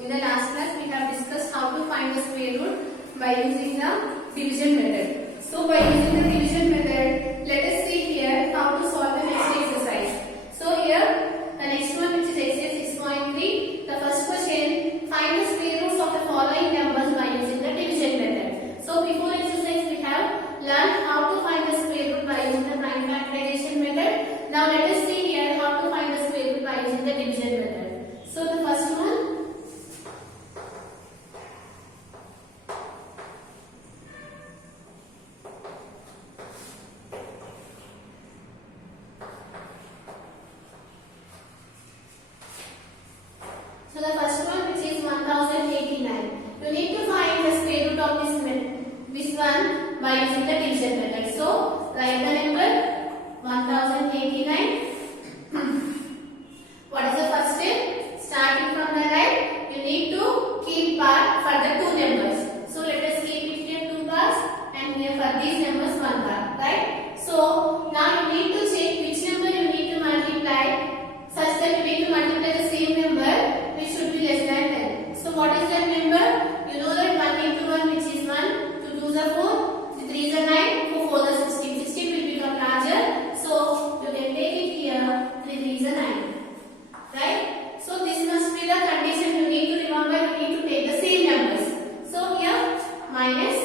In the last class, we have discussed how to find the square root by using the division method. So, by using the division method, let us see here how to solve the next exercise. So, here the next one, which is exercise 6.3. The first question: find the square roots of the following numbers by using the division method. So, before exercise, we have learned how to find the square root by using the prime factorization method. Now, let us see here how to find the square root by using the division method. So, the first one. So the first one, which is 1089. You need to find the square root of this one by using the division method. So write the number 1089. What is the first step? Starting from the right, you need to keep bar for the two numbers. So let us keep it here 2 bars and here for these numbers 1 bar. Right? So now you need to check which number you need to multiply such that you need to multiply the same number which should be less than 10. So what is that number? You know that 1 into 1, which is 1, 2 2s are 4, 3 3s are 9, 4 4s are 16. 16 will become larger. So you can take it here, 3 3s are 9. Right? So this must be the condition you need to remember. You need to take the same numbers. So here minus.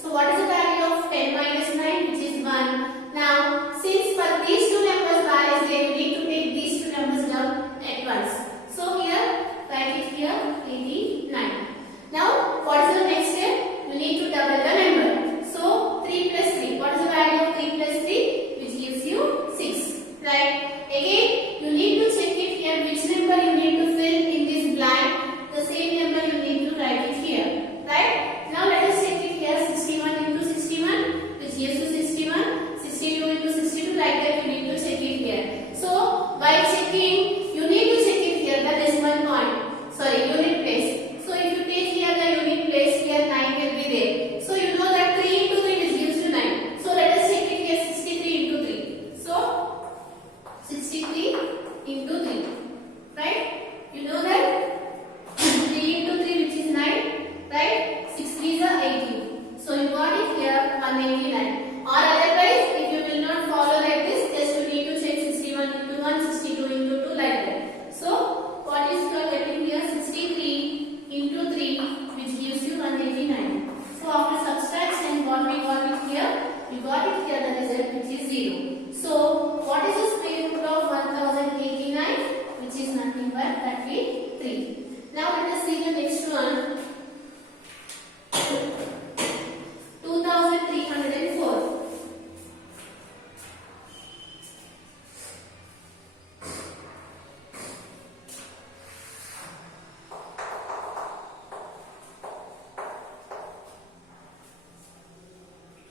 So what is the value of 10 minus 9, which is 1. Now since for these two numbers bar is there, you need to take these two numbers down at once. So here write it here 89. Now what is the next step? You need to double the number. So 3 plus 3. What is the value of 3 plus 3? Which gives you 6. Right? Again you need to check it here which number you need to fill in this blank. The same number you need to write it here. Right? Now let us check it here. 61 into 61, which gives you 61. 62 into 62, like that you need to check it here. So by checking, you need to check it here the decimal point. Sorry, unit place. So if you take here the unit place, here 9 will be there. So you know that 3 into 3 which gives you 9. So let us check it here 63 into 3. So 63 into 3. Right? You know that 3 into 3 which is 9. Right? 6 3s are 18. So you got it here 189. Or otherwise, if you will not follow like this, just you need to check 61 into 1, 62 into 2, like that. So what is you are getting here? 63 into 3, which gives you 189. So after subtraction, what we got it here? We got it here the result, which is 0. So what is the square root of 1089? Which is nothing but 33. Now let us see the next one. 2304.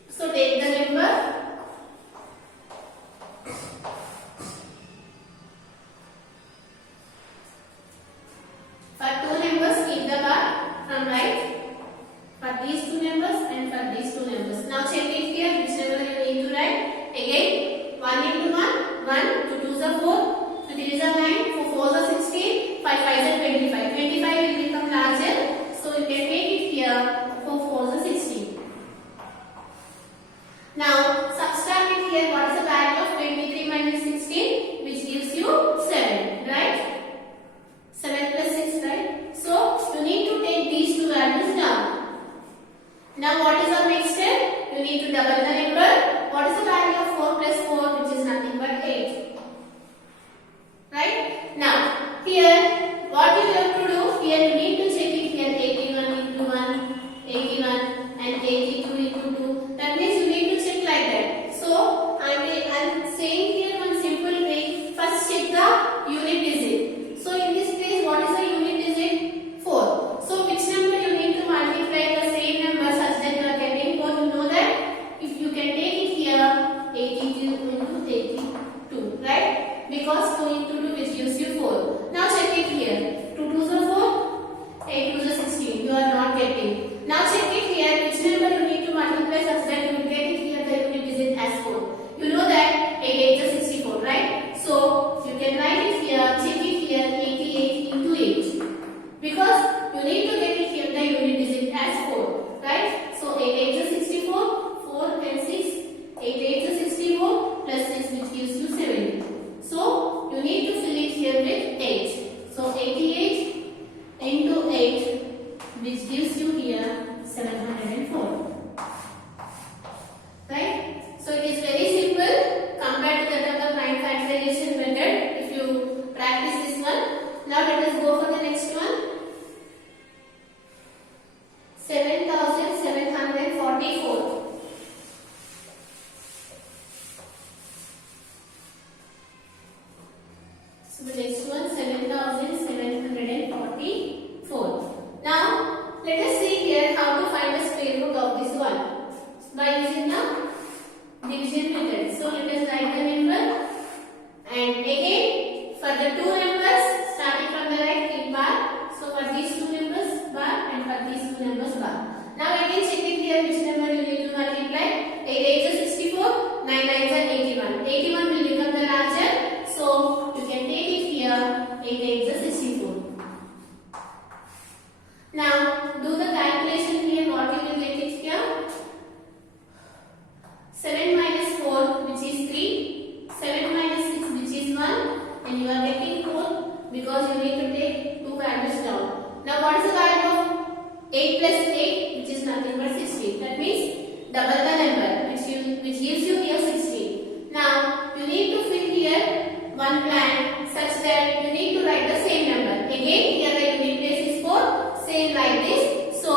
So take the number. For two numbers, keep the bar from right. For these two numbers and for these two numbers. Now check it here, which number you need to write. Again, 1 into 1, 1, 2 2s are 4, 2 3s are 9, 4 4s are 16, 5 5s are 25. 25 will become larger. So you can take it here, 4 4s are 16. Now subtract it here. What is the value of 23 minus 16? Which gives you 7. Right? 7 plus 6, right? So you need to take these two values down. Now what is our next step? You need to double the number. What is the value of 4 plus 4, which is nothing but 8. Right? Now here what you have to do? Here you need to check it here 81 into 1, 81 and 82 into 2. That means you need to check like that. So I am saying here one simple way. First check the unit digit. So in this case, what is the unit digit? 4. So which number you need to multiply the same number such that you are getting 4? You know that if you can take it here by using the division method. So let us write the number, and again for the two numbers starting from the right, keep bar. So for these two numbers bar, and for these two numbers bar. Now again check it here which number you need to multiply. 8 8 is 64, 9 9 is 81. 81 will become the larger, so you can take it here. 8 8 is 64. Now do the calculation here. What you will get it here? 7 minus 4, which is 3. 7 minus 6, which is 1. And you are getting 4 because you need to take two values down. Now what is the value of 8 plus 8, which is nothing but 16. That means double the number, which gives you here 16. Now you need to fill here one blank such that you need to write the same number. Again here the unit place is 4, same like this. So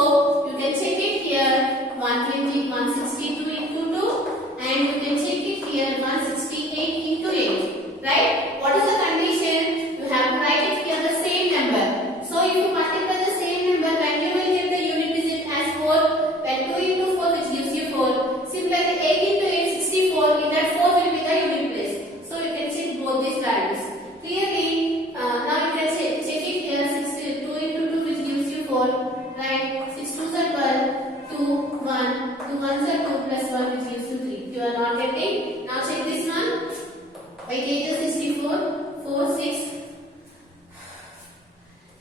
you can check it here 162 into 2, and you can check it here 168 into 8. Right? What is the condition? You have to write it here the same number. So if you multiply the same number, when you will get the unit digit as 4, then 2 into 4, which gives you 4. Similarly 8 into 8, 64. In that 4 will be the unit place. So you can check both these values. Clearly, now you can check it here 2 into 2, which gives you 4. Right? 6 2s are 12, 2 1, 2 1s are 2 plus 1, which gives you 3. You are not getting. Now check this one. 8 8 is 64, 4 6.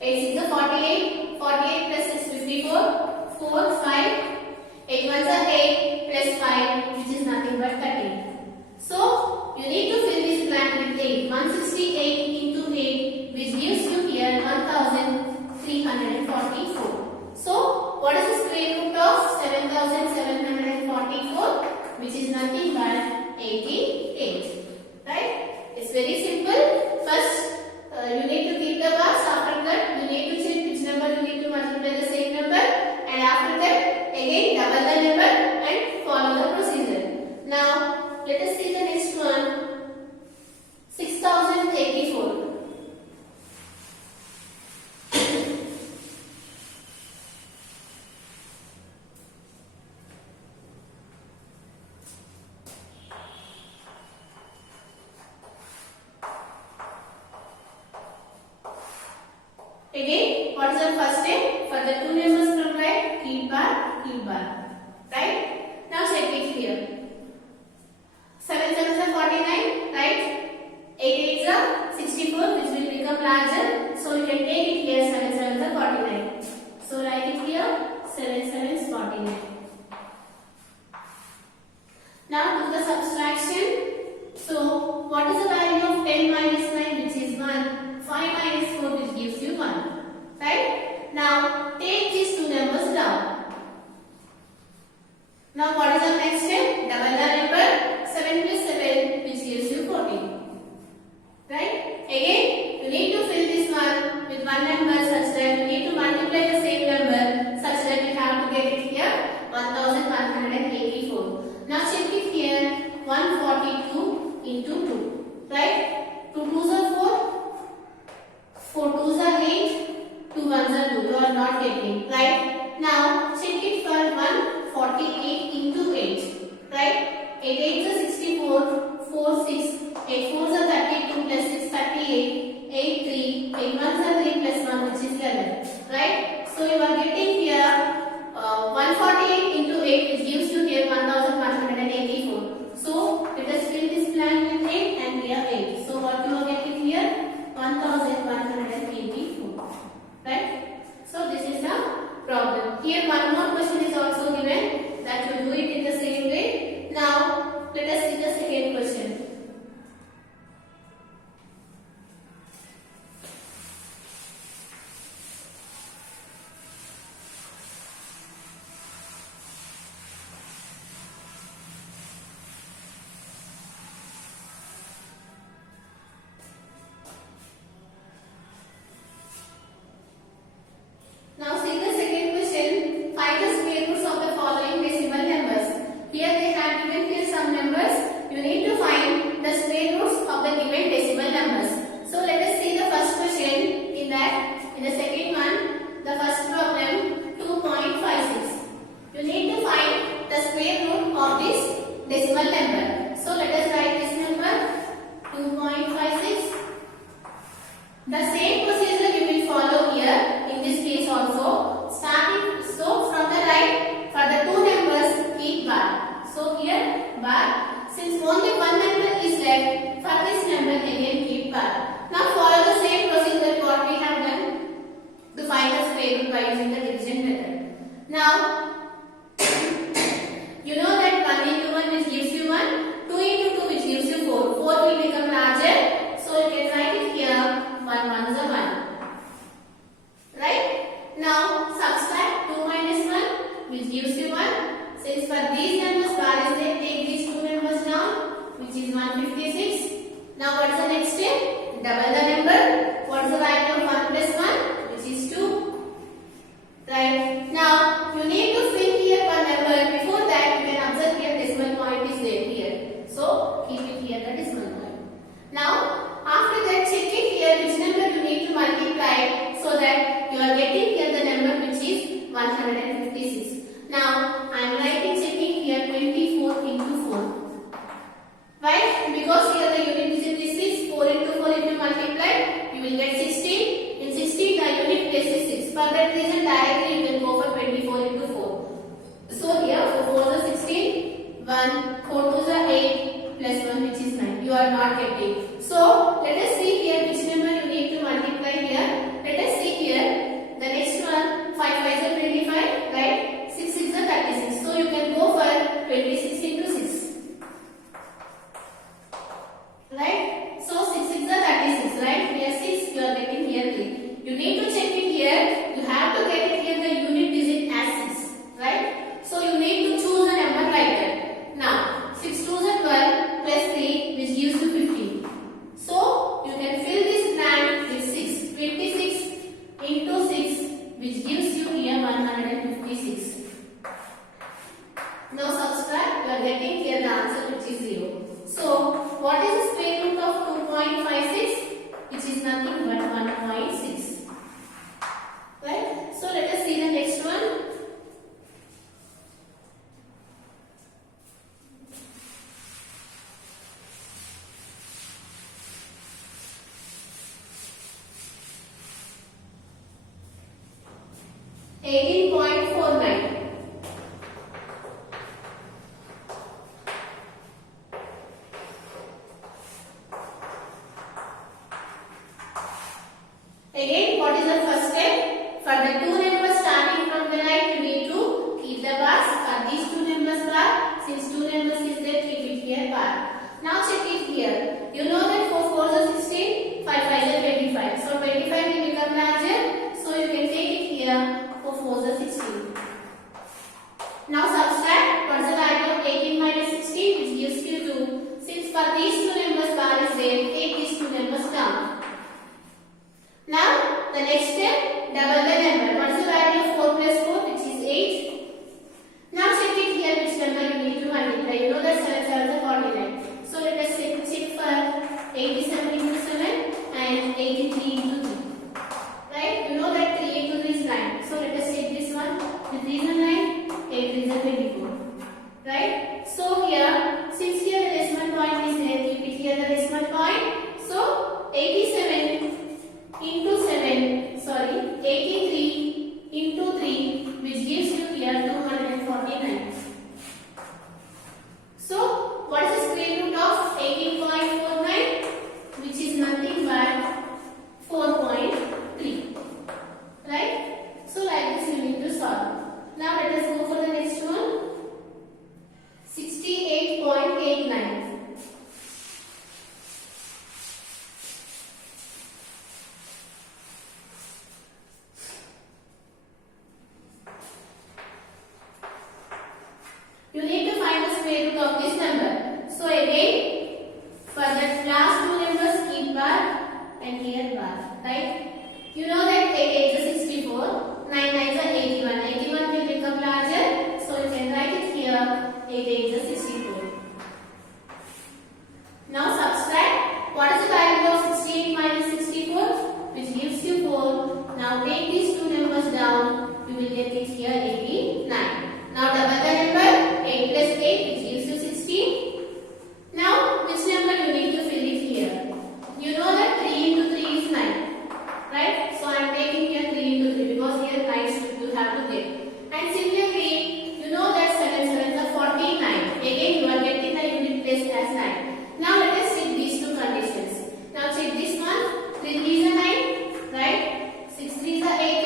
8 6 is 48, 48 plus 6 54, 4 5, 8 1s are 8 plus 5, which is nothing but 13. So you need to fill this blank with 8. 168 into 8, which gives you here 1344. So what is the square root of 7744, which is nothing but 88. Right? It's very simple. First you need to keep the bars. After that you need to check which number you need to multiply the same number, and after that again double the number and follow the procedure. Now let us see the next one. 6084. Again, what is the first step? For the two numbers from right, keep bar, keep bar. Right? Now check it here. 7 7 is 49, right? 8 8 is 64, which will become larger. So you can take it here 7 7 is 49. So write it here 7 7 is 49. Now do the subtraction. So what is the value of 10 minus 9, which is 1? 5 minus 4, which gives you 1. Right? Now take these two numbers down. Now what is the next step? Double the number. 7 plus 7, which gives you 14. Right? Again, you need to fill this one with one number such that you need to multiply the same number such that you have to get it here 1184. Now check it here 142 into 2. Right? 2 2s are 4, 4 2s are 8, 2 1s are 2. You are not getting. Right? Now check it for 148 into 8. Right? 8 8 is 64, 4 6, 8 4s are 32 plus 6 38, 8 3, 8 1s are 3 plus 1, which is 11. Right? So you are getting here 148 into 8, which gives you here 1184. So let us fill this blank with 8 and here 8. So what you are getting here? 1184. Right? So this is the problem. Here one more question is also given that you do it in the same way. Now let us see the second question. Now see the second question. Find the square roots of the following decimal numbers. Here they have given here some numbers. You need to find the square roots of the given decimal numbers. So let us see the first question. In the second one, the first problem 2.56. You need to find the square square root of this decimal number. So let us write this number 2.56. The same procedure you will follow here in this case also. Starting so from the right, for the two numbers keep bar. So here bar. Since only one number is left, for this number again keep bar. Now follow the same procedure what we have done to find the square root by using the division method. Now you know that 1 into 1 which gives you 1, 2 into 2 which gives you 4. 4 will become larger. So you can write it here 1 1 is a 1. Right? Now subtract 2 minus 1 which gives you 1. Since for these numbers bar is there, take these two numbers down which is 156. Now what is the next step? Double the number. What is the value of 1 plus 1? Which is 2. Right? Now you need to fill here one number. Before that you can observe here decimal point is there here. So keep it here the decimal point. Now after that check it here which number you need to multiply so that you are getting here the number which is 156. Now I am writing checking here 24 into 4. Right? Because here the unit digit is 6. 4 into 4 if you multiply you will get 16. In 16 the unit place is 6. For that reason directly you can go for 24 into 4. So here 4 is 16. 1, 4 is 8 plus 1 which is 9. You are not getting. So let us see here which number you need to multiply here. Let us see here the next one 5 5 is 25, right? 6 6 is 36. So you can go for 26 into 6. Right? So 6 6 is 36, right? Here 6 you are getting here 3. You need to check it here. You have to get it here the unit digit as 6, right? So you need to choose a number like that. Now 6 2 is 12 plus 3 which gives you 15. So you can fill this blank with 6. 26 into 6 which gives you here 156. Now subtract, you are getting here the answer which is 0. So what is the square root of 2.56? Which is nothing but 1.6. Right? So let us see the next one. $18.49. Again, what is the first step? For the two numbers starting from the right, you need to keep the bars. For these two numbers bar, since two numbers is there, keep it here bar. Now check it here. You know that 4 4 is 16, 5 5 is 25. So 25 will become larger. So you can take it here. 4 4 is 16. Now subtract. What is the value of 18 minus 16 which gives you 2. Since for these two numbers bar is there, take these two numbers down. Now the next step, double the number. What is the value of 4 plus 4 which is 8. Now check it here which number you need to multiply. You know that 7 7 is 49. So let us check for 87 into 7 and 83 into 3. Right? You know that 3 into 3 is 9. So let us check this one. With 3 is 9, 8 is 24. Right? So here, since here the decimal point is there, keep it here the decimal point. So 87 into 7, sorry, 83 into 3 which gives you here 249. So what is the square root of 18.49 which is nothing but 4.3, right? So like this you need to solve. Now let us go for the next one. 68.89. You need to find the square root of this number. So again, for the last two numbers keep bar and here bar, right? You know that 8 8 is 64, 9 9 is 81. 81 will become larger, so you can write it here 8 8 is 64. Now subtract. What is the value of 68 minus 64? Which gives you 4. Now take these two numbers down. You will get it here 89. Now double the number. 8 plus the 8